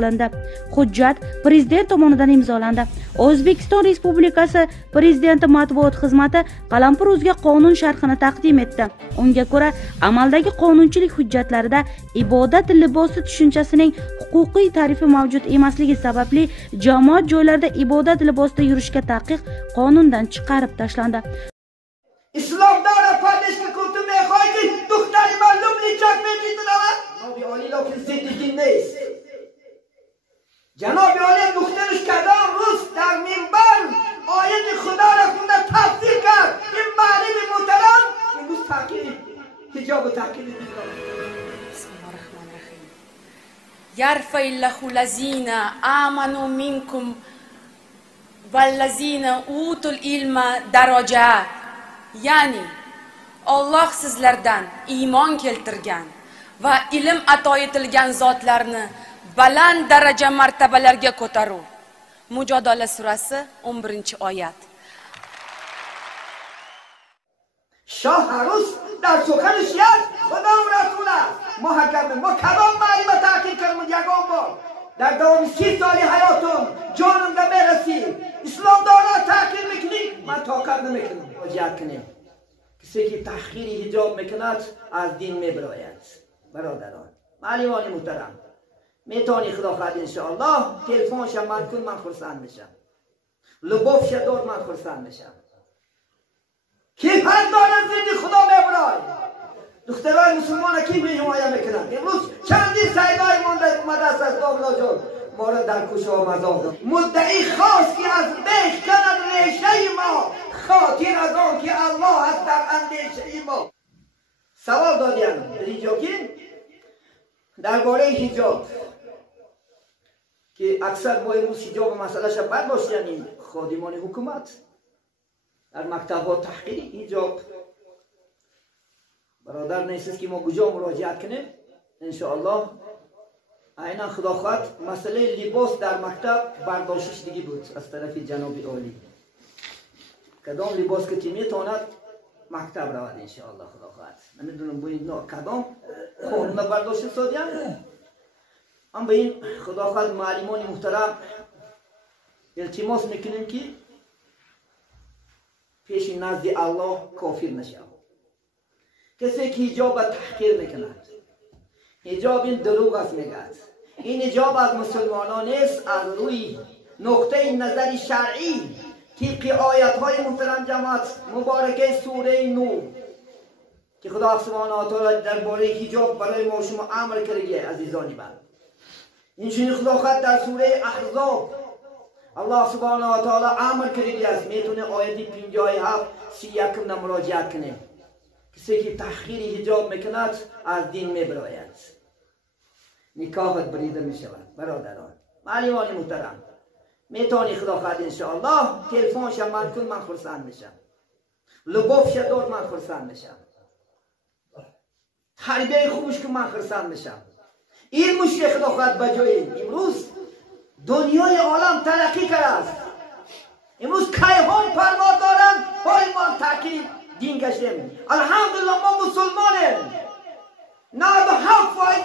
qilindi. Hujjat prezident tomonidan imzolandi. O'zbekiston Respublikasi Prezidenti matbuot xizmati Qalampir.uzga qonun sharhini taqdim etdi. Unga ko'ra, amaldagi qonunchilik hujjatlarida ibodat libosi tushunchasining huquqiy ta'rifi mavjud emasligi sababli jamoat joylarida ibodat libosida yurishga taqiq qonundan chiqarib tashlandi. اسلام داره پردش که کتب میخواهی که دختری معلوم نیچک میگید دارد جناب عالی لکن زندگی نیست. جناب عالی دخترش کدام روز در منبر آیت خدا را خونده تفسیر کرد. این معلم محترم امروز تحقیق حجاب و تحقیق دیدن. بسم الله الرحمن الرحیم. یرفع الله الذین آمنوا منکم والذین اوتوا العلم درجات. Ya'ni Alloh sizlardan iymon keltirgan va ilm ato etilgan zotlarni baland daraja martabalarga ko'taruv. Mujodala surasi 11-oyat. شاه هر روز در سخنش یاد خدا و رسول است. محکمه ما کدام معلم تحقیق کردیم یگان بار در دوام 30 سالی حیاتم جانم به میرسی. اسلام داره تحقیق میکنی من طاقت نمیکنم وجیت کنیم. کسی که تحقیر حجاب میکند از دین میبراید. برادران معلمان محترم میتونی خدا خواهد انشاءالله تلفنش من کن من خرسند میشم. لبافش دار من خرسند میشم. کی هر دارن زندگی خدا میبراید. دخترای مسلمان کی به حمایت میکنند. امروز چندی سیدای مونده است از دابلا جان ما را در کوچه و مزار مدعی خواست که از بیخ کند ریشه ما خاطر از آن که الله است در اندیشه ما. سوال دادیم بریجا که درباره حجاب که اکثر ما امروز حجاب مسئله شب برداشتیم این خادمان حکومت در مکتب ها تحقیری حجاب برادر نیست که ما کجا مراجعت کنیم انشاءالله. اینا خدا خواهد مسئله لباس در مکتب برداشتش دیگه بود از طرف جناب عالی. کدام لباس که میتواند مکتب رود انشاءالله خدا خواهد. نمیدونم باید کدام قانون برداشت سادیم. اما به این خدا خواهد معلمان محترم التماس میکنیم که پیش نزد الله کافر نشود. کسی که حجاب تحقیر میکند حجاب این دروغ است میگد. این حجاب از مسلمانان نیست از روی نقطه نظر شرعی طبق آیت های محترم جماعت مبارکه سوره نور که خدا سبحانه و تعالی درباره حجاب برای ما شما امر کرده عزیزانی من. اینجوری خدا خود در سوره احزاب الله سبحانه و تعالی امر کرده است. میتونه آیت 57 31 مراجعه کنه. کسی که تحقیر حجاب میکند از دین میبراید. نکاحت بریده میشود. برادران معلمان محترم میتونی خدا خواهد انشاءالله تلفنش من کن من خرسند میشم. لبافش دار من خرسند میشم. تربیه خوبش که من خرسند میشم. این مشکل خدا خواهد بجایی. امروز دنیای عالم ترقی کرده است. امروز کیهان پرواز دارن پای ما تحقیر دین گشتیم. الحمدلله ما مسلمانیم. 97%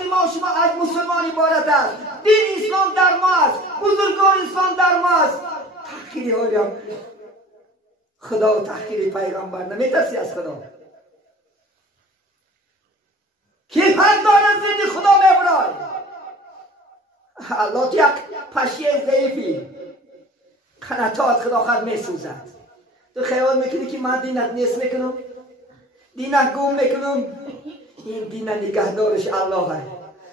ما شما از مسلمان عبارت است. دین اسلام در ما است. بزرگان اسلام در ما است. تحقیری هم خدا و تحقیری پیغمبر نمیترسی از خدا. کی حد دارد زندگی خدا میبرد. الله یک پشیه ضعیفی قناتات خدا خود میسوزد. تو خیال میکنی که من دینت نیست میکنم. دینت گم میکنم. این دین نگهدارش الله است.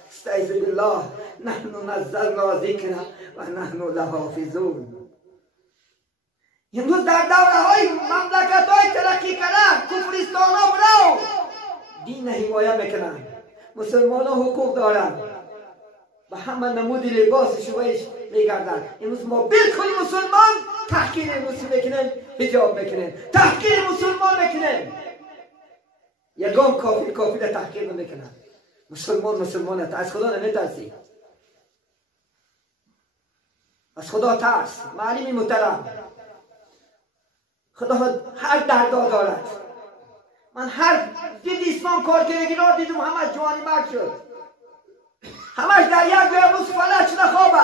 استعیذ بالله نحن نزلنا ذکر و نحن له حافظون. امروز در دوره های مملکت های ترقی کردن کفرستان ها برو دین حمایت میکنن. مسلمان ها حقوق دارن و همه نمود لباس شویش میگردن. امروز ما بالکل مسلمان تحقیر مسلمان میکنن. حجاب میکنن. تحقیر مسلمان میکنن. یگان کافر تحقیر نمیکنن. مسلمان از خدا نمیترسی. از خدا ترس. معلم محترم خدا هر دردا دارد. من هر دید اسلام کارگرگی را دیدم همه جوانی مرد شد. همش در یک روز فلج شده خوابه.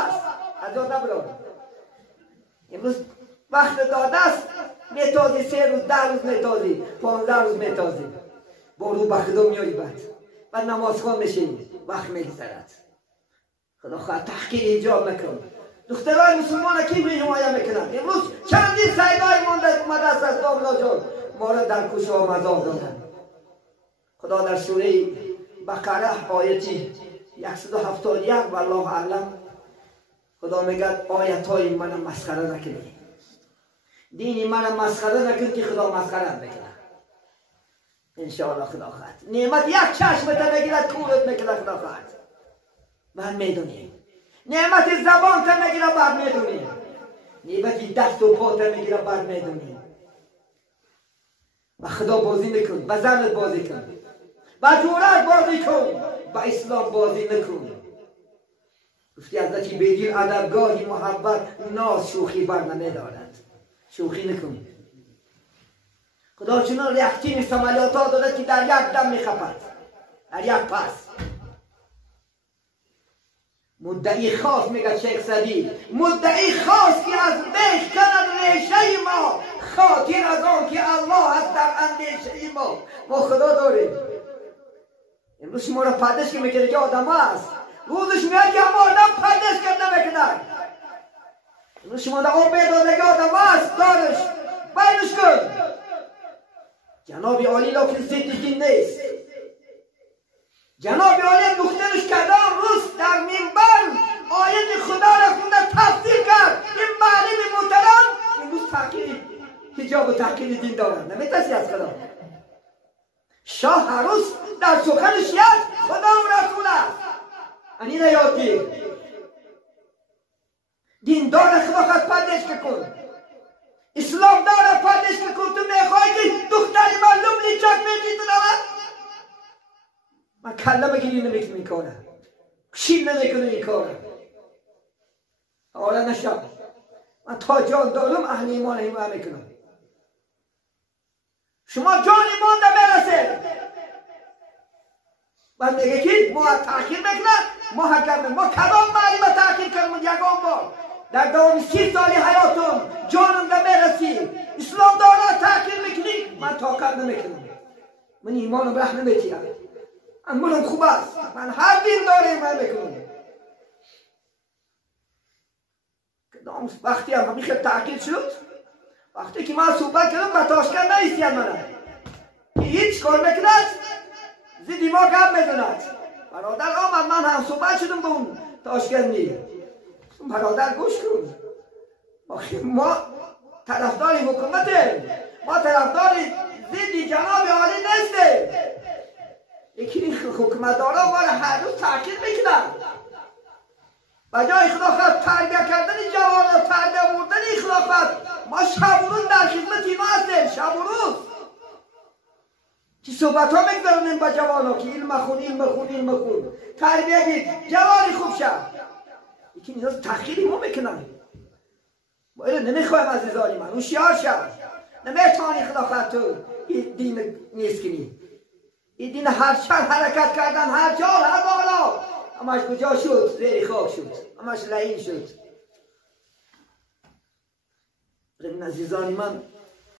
امروز وقت داده است میتازی 3 روز 10 روز میتازی 15 روز میتازی برو به خدا میایی بعد نماز خوان میشین وقت میگذرد. خدا خواهد تحقیر ایجاب نکن. دخترای مسلمان کی به حمایه میکنند؟ امروز چندی سیدای اومده است از داملا جان ما را در کوچه ها مزار دادن. خدا در سوره بقره آیتی 171 والله اعلم خدا میگه آیت های من مسخره نکنی، دین من مسخره نکن که خدا مسخره میکنه. انشاءالله خدا خواهد نعمت یک چشمت بگیرد کورت میکنه. خدا خواهد من میدونیم نعمت زبان تا میگیره بعد میدونیم، نعمت دست و پا تا میگیره بعد میدونیم. و خدا بازی نکن، با زنت بازی کن، با جورت بازی کن، با اسلام بازی نکن. گفتی حضرت بیدیل ادبگاهی محبت ناز شوخی بر نمیدارد. شوخی نکن. خدا چنان ریختین سمالیات ها داده که در یک دم میخپد، در یک پس. مدعی خاص میگه شیخ سعدی، مدعی خاص که از بیخ کند ریشه ما، خاطر از آن که الله هست در اندیشه ما خدا داریم. امروز شما را پردش که میکنه که آدم هست، روزش میاد که اما آدم پردش کرده میکنه. امروز شما را آب بیداده که آدم هست دارش بینش کن. جناب عالی لیکن ضد دین نیست. جناب عالی دخترش کدام روز در منبر آیت خدا را خونده تفسیر کرد. این معلم محترم امروز تحقیر حجاب و تحقیر دین دارد. نمیترسی از خدا. شاه هر روز در سخنش یاد خدا و رسول است. این را یاد گیر. دین دار خدا خواهد پردش بکن، اسلام دار پردش بکن. تو میخوای که دختری معلوم لیچک میگی تو نمید؟ من کله بگیری نمیکنم این کاره، کشید نمیکنم این کاره. حالا نشد من تا جان دارم اهل ایمان همه میکنم. شما جان ایمان ده برسه بعد میگه که ما تحقیر بکنن ما حکم ما کدام معلومه تحقیر کنم یکم بار در دوام 30 سالی حیاتم جانم ده برسی اسلام داره تحقیر میکنی من طاقت نمیکنم. من ایمانم راه نمیتیم. من خوب است. من هر دین دارم من میکنم. وقتی هم همیشه تحقیر شد وقتی که من صحبت کردم با تاشکن نیستیم من که هیچ کار میکند زیدی ما گم میدوند. برادر آمد من هم صحبت شدم با اون تاشکنی. برادر گوش کن ما طرفداری حکومتیم، ما طرفداری زیدی جناب عالی نیستیم. یکی این حکومتدارا ما را هر روز تحقیر میکنن. بجای خدا خواهد تربیه کردن جوان و تربیه بردن اخلاقات ما شب و روز در خدمت اینا هستیم. شب و روز که صحبت ها میگذارونیم با جوان ها که علم خون تربیه گید جوانی خوب شد. یکی اینا تحقیری ما میکنن. ما اینو نمیخوایم عزیزانی من هوشیار شد. نمیتوانی خدا خواهد تو این دین نیست کنی. این دین هر چند حرکت کردن هر جا هر بالا همش کجا شد؟ زیر خاک شد، همش لعین شد. عزیزانی من